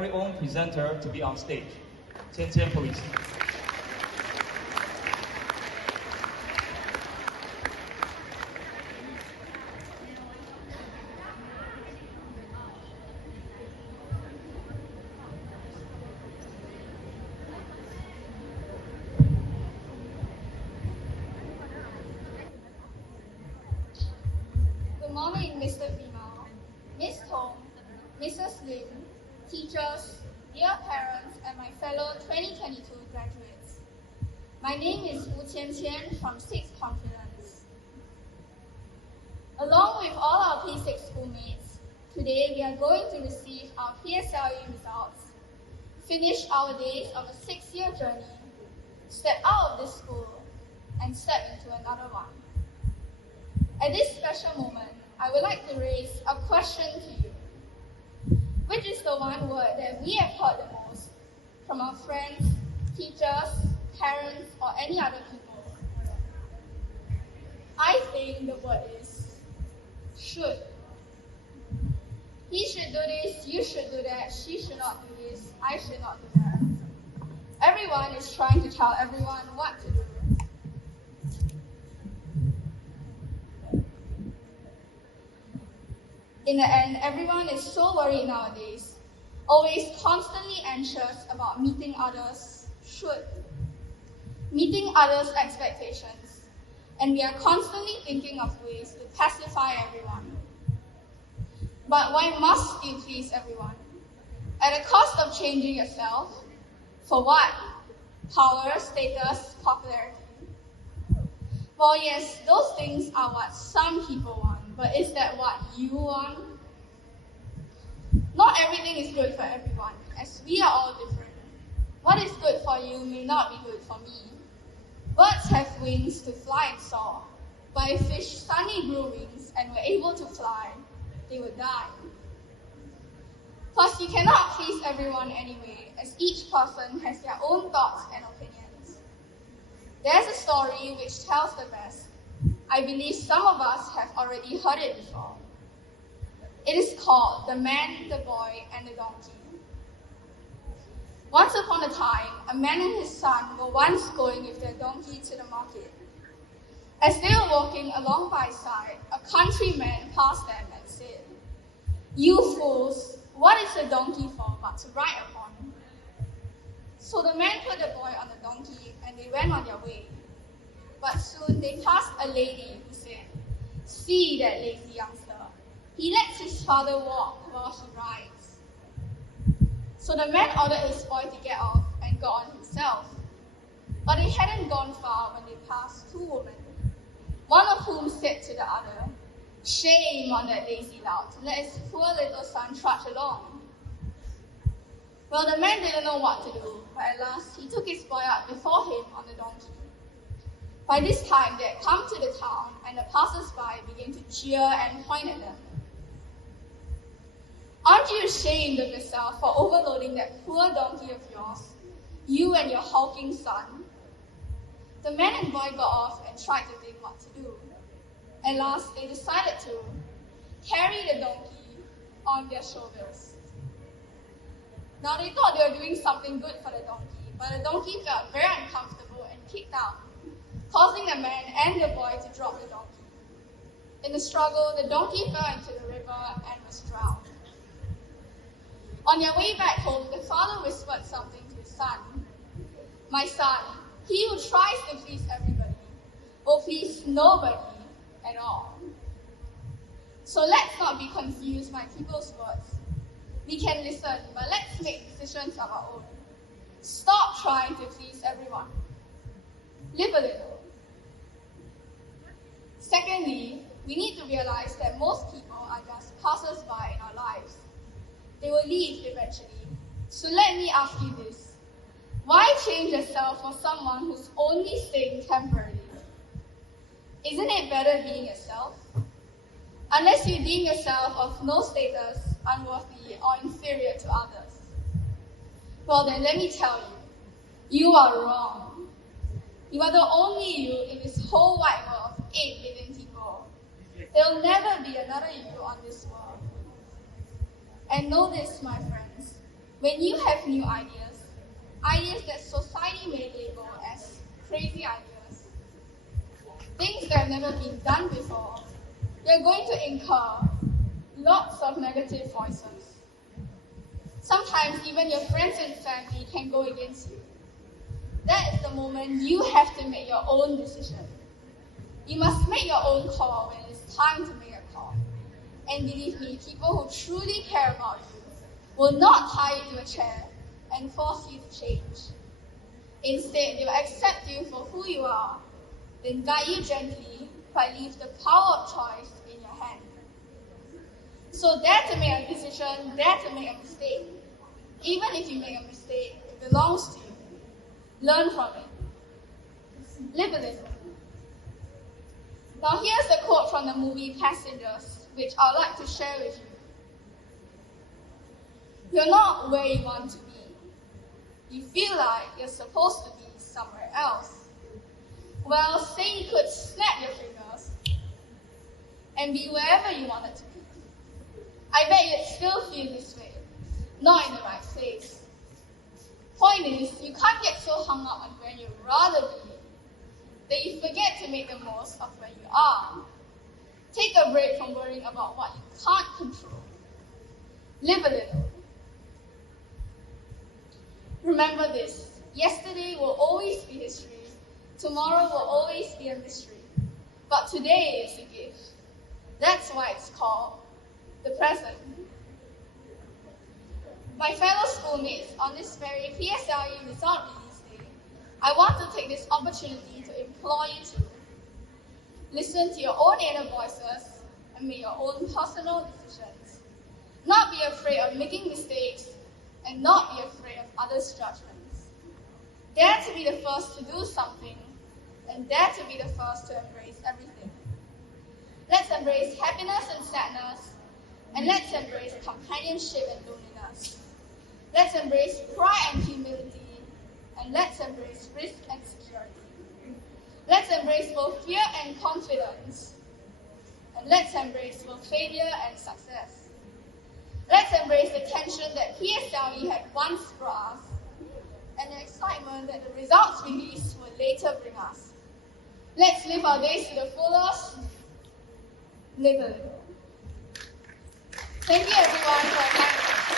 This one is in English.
very own presenter to be on stage. Qian, please. Good morning, Mr. Female, Miss Tong, Mrs. Lim, teachers, dear parents, and my fellow 2022 graduates. My name is Qian from 6th Confidence. Along with all our P6 schoolmates, today we are going to receive our PSLE results, finish our days of a 6-year journey, step out of this school, and step into another one. At this special moment, I would like to raise a question to you. Which is the one word that we have heard the most from our friends, teachers, parents, or any other people? I think the word is should. He should do this, you should do that, she should not do this, I should not do that. Everyone is trying to tell everyone what to do. In the end, everyone is so worried nowadays, always constantly anxious about meeting others' expectations, and we are constantly thinking of ways to pacify everyone. But why must you please everyone? At the cost of changing yourself? For what? Power, status, popularity? Well, yes, those things are what some people want, but is that what you want? Not everything is good for everyone, as we are all different. What is good for you may not be good for me. Birds have wings to fly and soar, but if fish suddenly grew wings and were able to fly, they would die. Plus, you cannot please everyone anyway, as each person has their own thoughts and opinions. There's a story which tells the best. I believe some of us have already heard it before. It is called The Man, the Boy, and the Donkey. Once upon a time, a man and his son were once going with their donkey to the market. As they were walking along by side, a countryman passed them and said, "You fools, what is a donkey for but to ride upon?" So the man put the boy on the donkey and they went on their way. But soon they passed a lady who said, "See that lazy youngster. He lets his father walk while he rides." So the man ordered his boy to get off and got on himself. But they hadn't gone far when they passed 2 women, one of whom said to the other, "Shame on that lazy lout to let his poor little son trudge along." Well, the man didn't know what to do, but at last he took his boy up before him on the donkey. By this time, they had come to the town, and the passers-by began to cheer and point at them. "Aren't you ashamed of yourself for overloading that poor donkey of yours, you and your hulking son?" The man and boy got off and tried to think what to do. At last, they decided to carry the donkey on their shoulders. Now, they thought they were doing something good for the donkey, but the donkey felt very uncomfortable and kicked out, causing the man and the boy to drop the donkey. In the struggle, the donkey fell into the river and was drowned. On their way back home, the father whispered something to his son. "My son, he who tries to please everybody will please nobody at all." So let's not be confused by people's words. We can listen, but let's make decisions of our own. Stop trying to please everyone. Live a little. Secondly, we need to realize that most people are just passers-by in our lives. They will leave eventually. So let me ask you this. Why change yourself for someone who's only staying temporarily? Isn't it better being yourself? Unless you deem yourself of no status, unworthy, or inferior to others. Well then, let me tell you, you are wrong. You are the only you in this whole wide world of 8 billion people. There will never be another you on this world. And know this, my friends, When you have new ideas, ideas that society may label as crazy ideas, things that have never been done before, you're going to incur lots of negative voices. Sometimes even your friends and family can go against you. That is the moment you have to make your own decision. You must make your own call when it's time to make a call. And believe me, people who truly care about you will not tie you to a chair and force you to change. Instead, they will accept you for who you are, then guide you gently, but leave the power of choice in your hand. So dare to make a decision, dare to make a mistake. Even if you make a mistake, it belongs to you. Learn from it. Live a little. Now here's the quote from the movie Passengers, which I'd like to share with you. You're not where you want to be. You feel like you're supposed to be somewhere else. Well, say you could snap your fingers and be wherever you wanted to be. I bet you'd still feel this way, not in the right place. Point is, you can't get so hung up on where you'd rather be that you forget to make the most of where you are. Take a break from worrying about what you can't control. Live a little. Remember this, yesterday will always be history, tomorrow will always be a mystery, but today is a gift. That's why it's called the present. My fellow schoolmates, on this very PSLE result release day, I want to take this opportunity to implore you to listen to your own inner voices and make your own personal decisions. Not be afraid of making mistakes and not be afraid of others' judgments. Dare to be the first to do something and dare to be the first to embrace everything. Let's embrace happiness and sadness, and let's embrace companionship and loneliness. Let's embrace pride and humility, and let's embrace risk and security. Let's embrace both fear and confidence, and let's embrace both failure and success. Let's embrace the tension that PSLE had once brought us, and the excitement that the results release will later bring us. Let's live our days to the fullest. Live a little. Thank you everyone for your time.